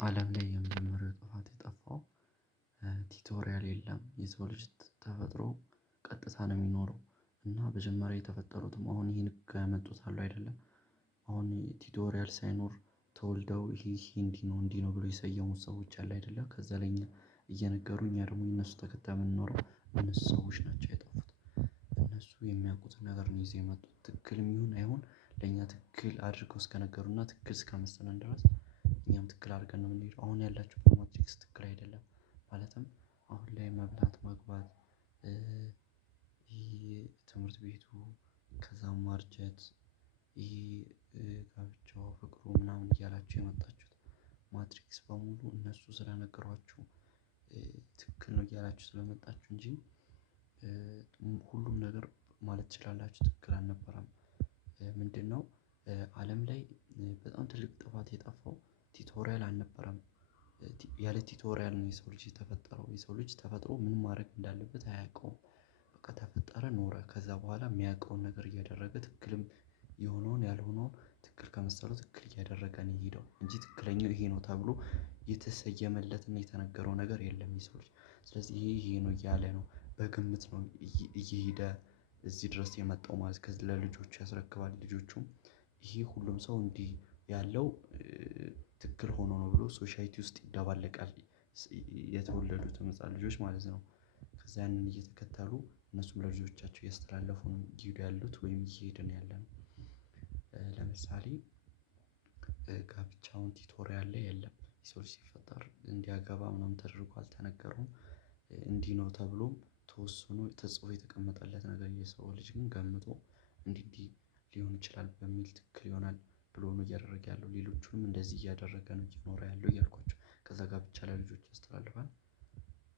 አለም ላይ የመጀመሪያው ጥፋት የጠፋው ቲቶሪያል የለም። የሰው ልጅ ተፈጥሮ ቀጥታ ነው የሚኖረው እና መጀመሪያ የተፈጠሩትም አሁን ይሄን ህግ ያመጡት አሉ አይደለም። አሁን ቲቶሪያል ሳይኖር ተወልደው ይሄ እንዲህ ነው እንዲህ ነው ብሎ የሰየሙት ሰዎች አለ አይደለ። ከዛ ላይ እኛ እየነገሩ እኛ ደግሞ የነሱ ተከታይ የምንኖረው እነሱ ሰዎች ናቸው የጠፉት። እነሱ የሚያውቁትን ነገር ነው ይዘው የመጡት ትክክልም ይሁን አይሁን ለእኛ ትክክል አድርገው እስከነገሩና ትክክል እስከመሰለን ድረስ እኛም ትክክል አድርገን ነው የምንሄደው። አሁን ያላችሁበት ማትሪክስ ትክክል አይደለም። ማለትም አሁን ላይ መብላት መግባት ይሄ ትምህርት ቤቱ ከዛም ማርጀት ይሄ ጋብቻው ፍቅሩ ምናምን እያላችሁ የመጣችሁት ማትሪክስ በሙሉ እነሱ ስለነገሯችሁ ትክክል ነው እያላችሁ ስለመጣችሁ እንጂ ሁሉም ነገር ማለት ትችላላችሁ ትክክል አልነበረም። ምንድነው? አለም ላይ በጣም ትልቅ ጥፋት የጠፋው ቲቶሪያል አልነበረም። ያለ ቲቶሪያል ነው የሰው ልጅ የተፈጠረው የሰው ልጅ ተፈጥሮ ምን ማድረግ እንዳለበት አያውቀውም። በቃ ተፈጠረ ኖረ ከዛ በኋላ የሚያውቀውን ነገር እያደረገ ትክክልም የሆነውን ያልሆነውን ትክክል ከመሰለው ትክክል እያደረገ ነው የሄደው እንጂ ትክክለኛው ይሄ ነው ተብሎ የተሰየመለትና የተነገረው ነገር የለም። የሰው ልጅ ስለዚህ ይሄ ነው እያለ ነው በግምት ነው እየሄደ እዚህ ድረስ የመጣው ማለት ከዚህ ለልጆቹ ያስረክባል። ልጆቹም ይሄ ሁሉም ሰው እንዲህ ያለው ትክክል ሆኖ ነው ብሎ ሶሳይቲ ውስጥ ይደባለቃል። የተወለዱትም ህፃን ልጆች ማለት ነው። ከዛ ያንን እየተከተሉ እነሱም ለልጆቻቸው እያስተላለፉ ነው እየሄዱ ያሉት ወይም እየሄድን ያለነው። ለምሳሌ ጋብቻውን ቲቶሪያል ላይ የለም የሰው ልጅ ሲፈጠር እንዲያገባ ምናምን ተደርጎ አልተነገረውም። እንዲህ ነው ተብሎም ተወስኖ ተጽፎ የተቀመጠለት ነገር የሰው ልጅ ግን ገምቶ እንዲህ እንዲህ ሊሆን ይችላል በሚል ትክክል ይሆናል ብሎ ነው እያደረገ ያለው። ሌሎቹንም እንደዚህ እያደረገ ነው እየኖረ ያለው እያልኳችሁ ከዛ ጋብቻ ለልጆች ያስተላልፋል።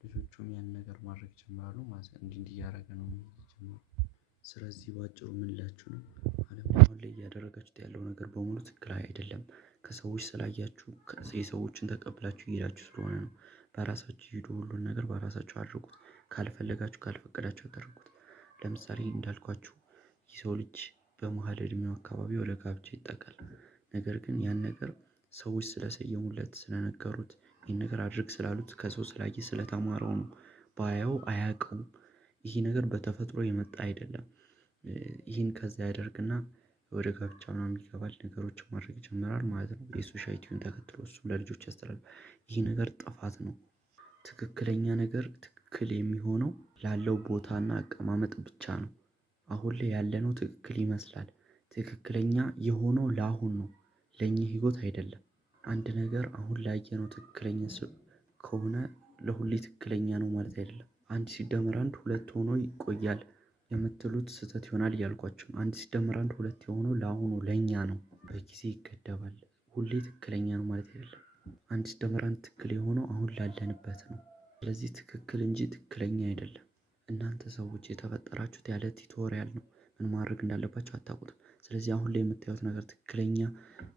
ልጆቹም ያንን ነገር ማድረግ ይጀምራሉ ማለት ነው እንዲህ እንዲህ እያደረገ ነው የሚጀምረው። ስለዚህ በአጭሩ ምን ልላችሁ ነው? አለም አሁን ላይ እያደረጋችሁት ያለው ነገር በሙሉ ትክክል አይደለም። ከሰዎች ስላያችሁ የሰዎችን ተቀብላችሁ እየሄዳችሁ ስለሆነ ነው። በራሳችሁ ሂዱ ሁሉን ነገር በራሳችሁ አድርጉት። ካልፈለጋችሁ ካልፈቀዳችሁ አታድርጉት። ለምሳሌ እንዳልኳችሁ የሰው ልጅ በመሃል እድሜው አካባቢ ወደ ጋብቻ ይጠጋል። ነገር ግን ያን ነገር ሰዎች ስለሰየሙለት ስለነገሩት ይሄን ነገር አድርግ ስላሉት ከሰው ስላየ ስለተማረው ነው። ባያየው አያውቀውም። ይሄ ነገር በተፈጥሮ የመጣ አይደለም። ይሄን ከዛ ያደርግና ወደ ጋብቻ ምናምን ይገባል ነገሮችን ማድረግ ይጀምራል ማለት ነው። የሶሳይቲውን ተከትሎ እሱም ለልጆች ያስተላልፋል። ይሄ ነገር ጥፋት ነው። ትክክለኛ ነገር ትክክል የሚሆነው ላለው ቦታና አቀማመጥ ብቻ ነው። አሁን ላይ ያለነው ትክክል ይመስላል። ትክክለኛ የሆነው ለአሁን ነው። ለኛ ህይወት አይደለም። አንድ ነገር አሁን ላየነው ትክክለኛ ከሆነ ለሁሌ ትክክለኛ ነው ማለት አይደለም። አንድ ሲደመር አንድ ሁለት ሆኖ ይቆያል። የምትሉት ስህተት ይሆናል እያልኳችሁ ነው። አንድ ሲደመር አንድ ሁለት የሆነው ለአሁኑ ለእኛ ነው በጊዜ ይገደባል። ሁሌ ትክክለኛ ነው ማለት አይደለም። አንድ ሲደመር አንድ ትክክል የሆነው አሁን ላለንበት ነው። ስለዚህ ትክክል እንጂ ትክክለኛ አይደለም። እናንተ ሰዎች የተፈጠራችሁት ያለ ቲቶሪያል ነው። ምን ማድረግ እንዳለባችሁ አታውቁትም። ስለዚህ አሁን ላይ የምታዩት ነገር ትክክለኛ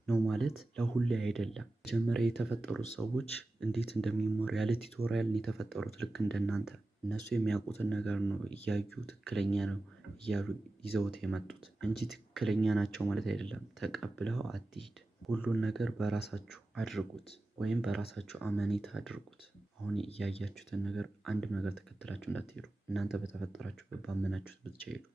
ነው ማለት ለሁሌ አይደለም። መጀመሪያ የተፈጠሩት ሰዎች እንዴት እንደሚማሩ ያለ ቲቶሪያል ነው የተፈጠሩት ልክ እንደናንተ እነሱ የሚያውቁትን ነገር ነው እያዩ ትክክለኛ ነው እያሉ ይዘውት የመጡት እንጂ ትክክለኛ ናቸው ማለት አይደለም። ተቀብለው አትሂድ ሁሉን ነገር በራሳችሁ አድርጉት ወይም በራሳችሁ አመኔታ አድርጉት። አሁን እያያችሁትን ነገር አንድም ነገር ተከትላችሁ እንዳትሄዱ እናንተ በተፈጠራችሁበት ባመናችሁት ብቻ ሂዱ